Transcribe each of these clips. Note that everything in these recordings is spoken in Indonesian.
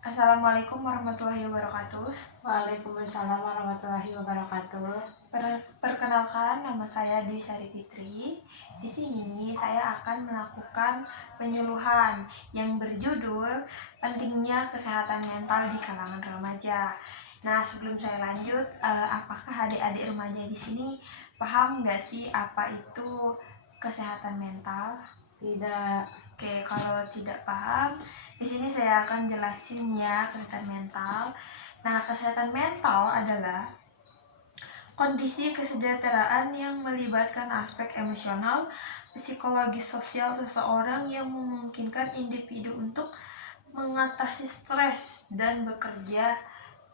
Assalamualaikum warahmatullahi wabarakatuh. Waalaikumsalam warahmatullahi wabarakatuh. Perkenalkan, nama saya Dwi Sari Fitri. Di sini saya akan melakukan penyuluhan yang berjudul pentingnya kesehatan mental di kalangan remaja. Nah, sebelum saya lanjut, apakah adik-adik remaja di sini paham nggak sih apa itu kesehatan mental? Tidak. Oke, kalau tidak paham, di sini saya akan jelasin ya kesehatan mental. Nah, kesehatan mental adalah kondisi kesejahteraan yang melibatkan aspek emosional, psikologis, sosial seseorang yang memungkinkan individu untuk mengatasi stres dan bekerja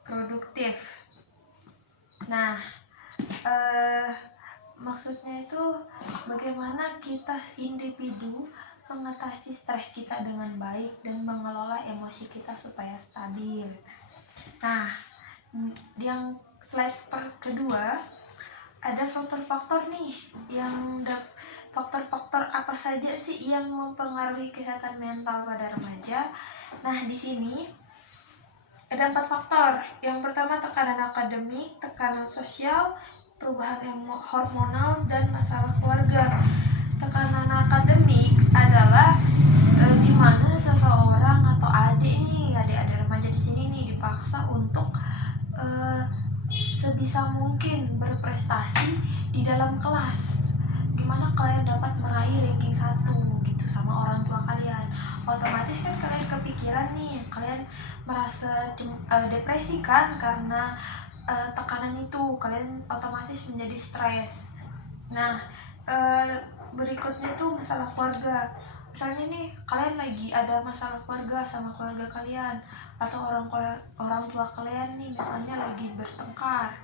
produktif. Nah, maksudnya itu bagaimana kita individu mengatasi stres kita dengan baik dan mengelola emosi kita supaya stabil. Nah, yang slide kedua ada faktor-faktor nih faktor-faktor apa saja sih yang mempengaruhi kesehatan mental pada remaja. Nah, di sini ada 4 faktor. Yang pertama tekanan akademik, tekanan sosial, perubahan hormonal, dan masalah keluarga. Tekanan akademik adalah di mana seseorang atau adik remaja di sini nih dipaksa untuk sebisa mungkin berprestasi di dalam kelas. Gimana kalian dapat meraih ranking 1 gitu sama orang tua kalian? Otomatis kan kalian kepikiran nih, kalian merasa depresi kan karena tekanan itu, kalian otomatis menjadi stres. Nah, berikutnya tuh masalah keluarga. Misalnya nih kalian lagi ada masalah keluarga sama keluarga kalian, atau orang tua kalian nih misalnya lagi bertengkar,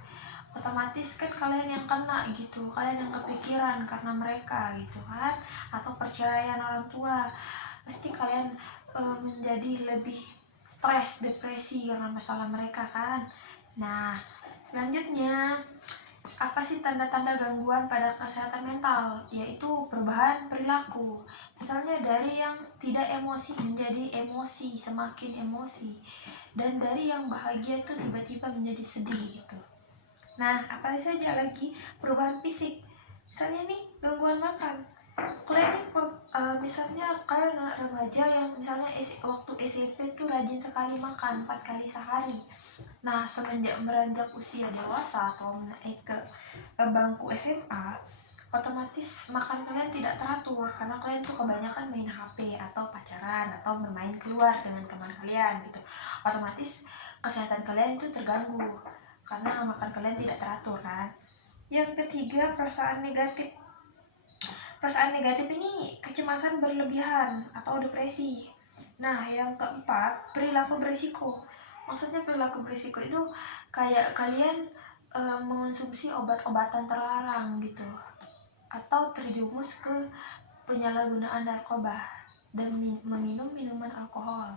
otomatis kan kalian yang kena gitu, kalian yang kepikiran karena mereka gitu kan, atau perceraian orang tua, pasti kalian menjadi lebih stres, depresi karena masalah mereka kan. Nah, selanjutnya apa sih tanda-tanda gangguan pada kesehatan mental? Yaitu perubahan perilaku. Misalnya dari yang tidak emosi menjadi emosi, semakin emosi. Dan dari yang bahagia itu tiba-tiba menjadi sedih gitu. Nah, apa saja lagi perubahan fisik? Misalnya nih, gangguan makan. Kalian nih, misalnya kalian anak remaja yang misalnya waktu SMP tuh rajin sekali makan 4 kali sehari. Nah, semenjak beranjak usia dewasa atau naik ke bangku SMA, otomatis makan kalian tidak teratur karena kalian tuh kebanyakan main HP atau pacaran atau bermain keluar dengan teman kalian gitu. Otomatis kesehatan kalian itu terganggu karena makan kalian tidak teratur kan. Yang ketiga, perasaan negatif. Perasaan negatif ini kecemasan berlebihan atau depresi. Nah, yang keempat, perilaku berisiko. Maksudnya perilaku berisiko itu kayak kalian mengonsumsi obat-obatan terlarang gitu, atau terjumus ke penyalahgunaan narkoba dan meminum minuman alkohol.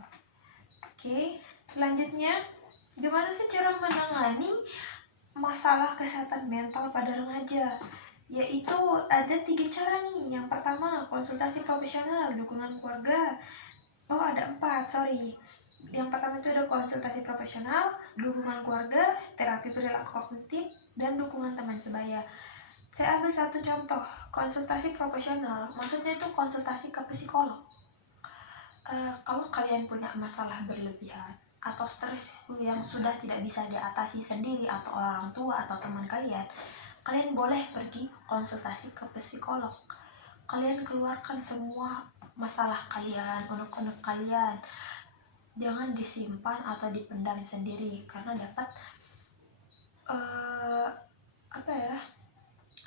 Oke, selanjutnya gimana sih cara menangani masalah kesehatan mental pada remaja? Yaitu ada 3 cara nih. Yang pertama, konsultasi profesional, dukungan keluarga. Ada 4, sorry. Yang pertama itu ada konsultasi profesional, dukungan keluarga, terapi perilaku kognitif, dan dukungan teman sebaya. Saya ambil satu contoh, konsultasi profesional. Maksudnya itu konsultasi ke psikolog. Kalau kalian punya masalah berlebihan atau stres yang sudah tidak bisa diatasi sendiri atau orang tua atau teman kalian, kalian boleh pergi konsultasi ke psikolog. Kalian keluarkan semua masalah kalian, unek-unek kalian. Jangan disimpan atau dipendam sendiri karena dapat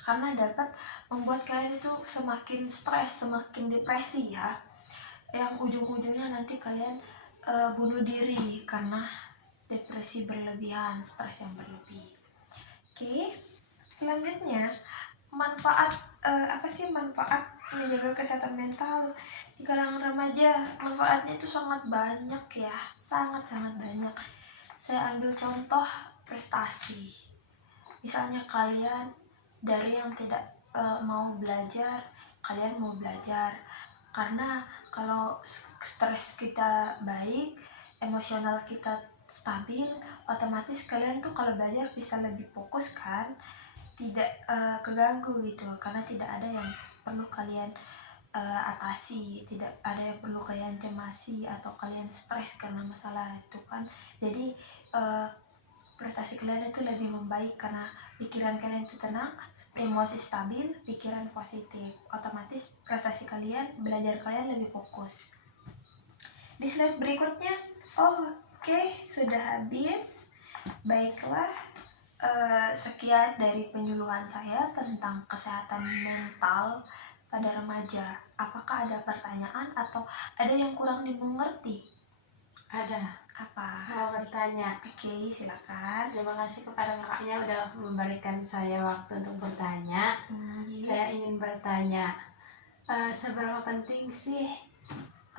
karena dapat membuat kalian itu semakin stres, semakin depresi ya. Yang ujung-ujungnya nanti kalian bunuh diri karena depresi berlebihan, stres yang berlebih. Oke, selanjutnya manfaat manfaat menjaga kesehatan mental di kalangan remaja. Manfaatnya itu sangat banyak ya, sangat banyak. Saya ambil contoh prestasi. Misalnya kalian dari yang tidak mau belajar, kalian mau belajar. Karena kalau stres kita baik, emosional kita stabil, otomatis kalian tuh kalau belajar bisa lebih fokus kan, tidak keganggu gitu, karena tidak ada yang perlu kalian atasi, tidak ada yang perlu kalian cemasi atau kalian stres karena masalah itu kan. Jadi prestasi kalian itu lebih membaik karena pikiran kalian itu tenang, emosi stabil, pikiran positif, otomatis prestasi kalian, belajar kalian lebih fokus. Di slide berikutnya, oke, sudah habis. Baiklah, sekian dari penyuluhan saya tentang kesehatan mental pada remaja. Apakah ada pertanyaan atau ada yang kurang dimengerti? Ada Apa? mau bertanya. Oke, silakan. Terima kasih kepada kakaknya udah memberikan saya waktu untuk bertanya. Saya ingin bertanya, seberapa penting sih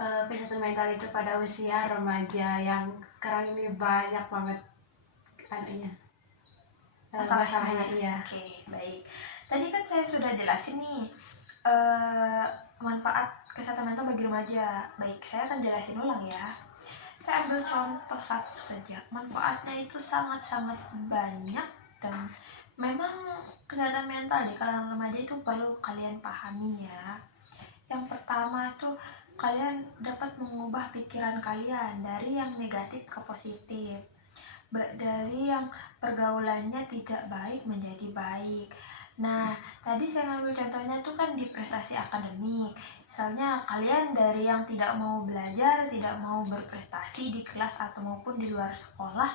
kesehatan mental itu pada usia remaja yang sekarang ini banyak banget anunya masalahnya. Iya. Oke, baik. Tadi kan saya sudah jelasin nih manfaat kesehatan mental bagi remaja. Baik, saya akan jelasin ulang ya. Saya ambil contoh satu saja. Manfaatnya itu sangat-sangat banyak dan memang kesehatan mental di kalangan remaja itu perlu kalian pahami ya. Yang pertama itu kalian dapat mengubah pikiran kalian dari yang negatif ke positif, dari yang pergaulannya tidak baik menjadi baik. Nah, tadi saya ngambil contohnya tuh kan di prestasi akademik. Misalnya kalian dari yang tidak mau belajar, tidak mau berprestasi di kelas atau maupun di luar sekolah,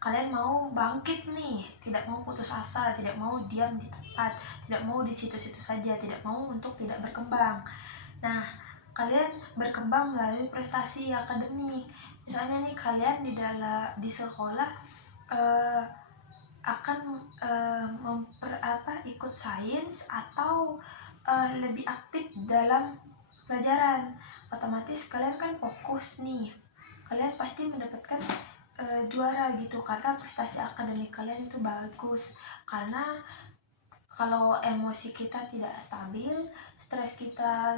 kalian mau bangkit nih, tidak mau putus asa, tidak mau diam di tempat, tidak mau di situ-situ saja, tidak mau untuk tidak berkembang. Nah, kalian berkembang melalui prestasi akademik. Misalnya nih kalian di sekolah akan ikut sains atau lebih aktif dalam pelajaran. Otomatis kalian kan fokus nih. Kalian pasti mendapatkan juara gitu karena prestasi akademik kalian itu bagus. Karena kalau emosi kita tidak stabil, stres kita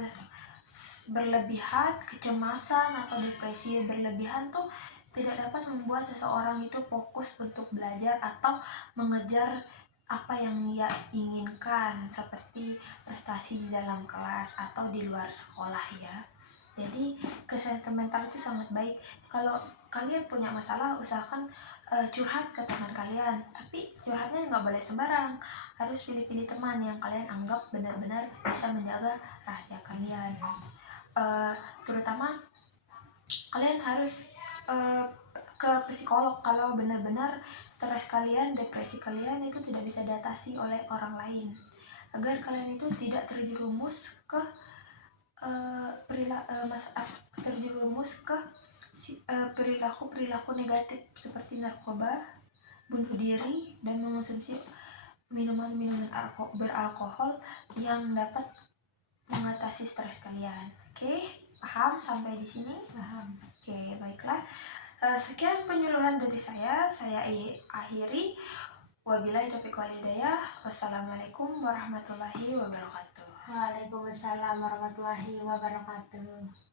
berlebihan, kecemasan atau depresi berlebihan tuh tidak dapat membuat seseorang itu fokus untuk belajar atau mengejar apa yang ia inginkan seperti prestasi di dalam kelas atau di luar sekolah ya. Jadi kesehatan mental itu sangat baik. Kalau kalian punya masalah, usahakan curhat ke teman kalian, tapi curhatnya nggak boleh sembarang, harus pilih-pilih teman yang kalian anggap benar-benar bisa menjaga rahasia kalian. Terutama kalian harus ke psikolog kalau benar-benar stres kalian, depresi kalian itu tidak bisa diatasi oleh orang lain, agar kalian itu tidak terjerumus ke perilaku negatif seperti narkoba, bunuh diri, dan mengonsumsi minuman-minuman beralkohol yang dapat mengatasi stres kalian. Oke, paham sampai di sini? Paham. Oke, baiklah. Sekian penyuluhan dari saya akhiri. Wabillahi taufiq wal hidayah. Wassalamualaikum warahmatullahi wabarakatuh. Waalaikumsalam warahmatullahi wabarakatuh.